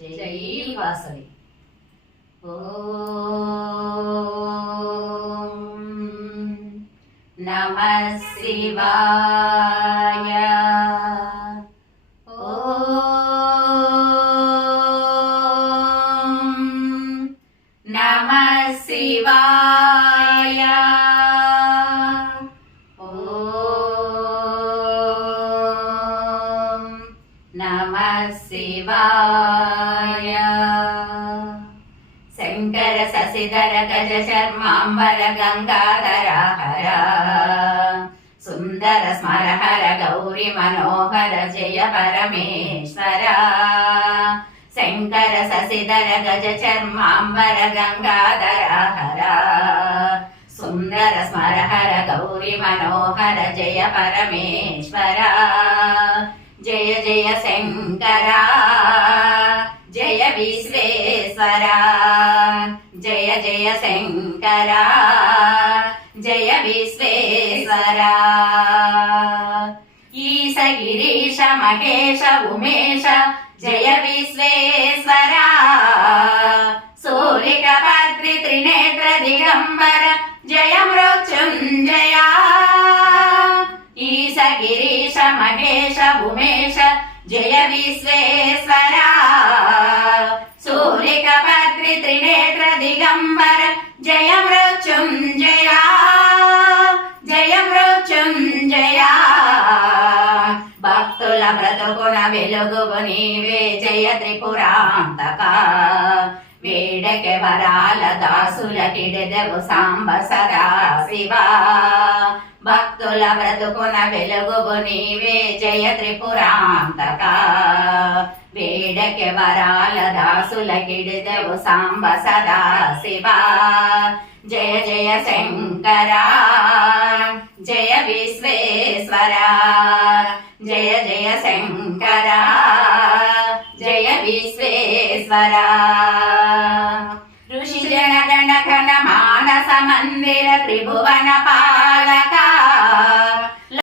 జై వాసవి. ఓం నమః శివాయ. ఓం నమః శివాయ. ఓం నమః శివాయ. శంకర శశిధర గజ శర్మాంబర గంగాధర హర సుందర స్మరహర గౌరి మనోహర జయ పరమేశ్వర. శంకర శశిధర గజ శర్మాంబర గంగాధర హర సుందర స్మరహర గౌరి మనోహర జయ పరమేశ్వర. జయ జయ శంకర జయ విశ్వేశ్వర. జయ జయ శంకర జయ విశ్వేశ్వర. ఈశ గిరీశ మహేశ ఉమేశ జయ విశ్వేశ్వర. సూరిక భద్రి త్రినేత్ర దిగంబర జయ మృత్యుంజయ. ఈశ గిరీశ మహేశ ఉమేశ జయ విశ్వేశ్వర. సూరిక భద్రి త్రినేత్ర దిగంబర జయ మృత్యుంజయ. జయ మృత్యుంజయ. భక్తుల బ్రతుకున వెలుగువు నీవే జయ త్రిపురాంతక. వేడకె వరాల దాసుల కిడెదవు సాంబ సదా శివ. భక్తుల బ్రతుకున వెలుగువు నీవే జయ త్రిపురాంతక. వేడకె వరాల దాసుల కిడెదవు సాంబ సదా శివ. జయ జయ శంకర జయ విశ్వేశ్వర. జయ జయ శంకర జయ విశ్వేశ్వర. ఋషి జన గణ ఘన మానస మందిర త్రిభువన పాలక.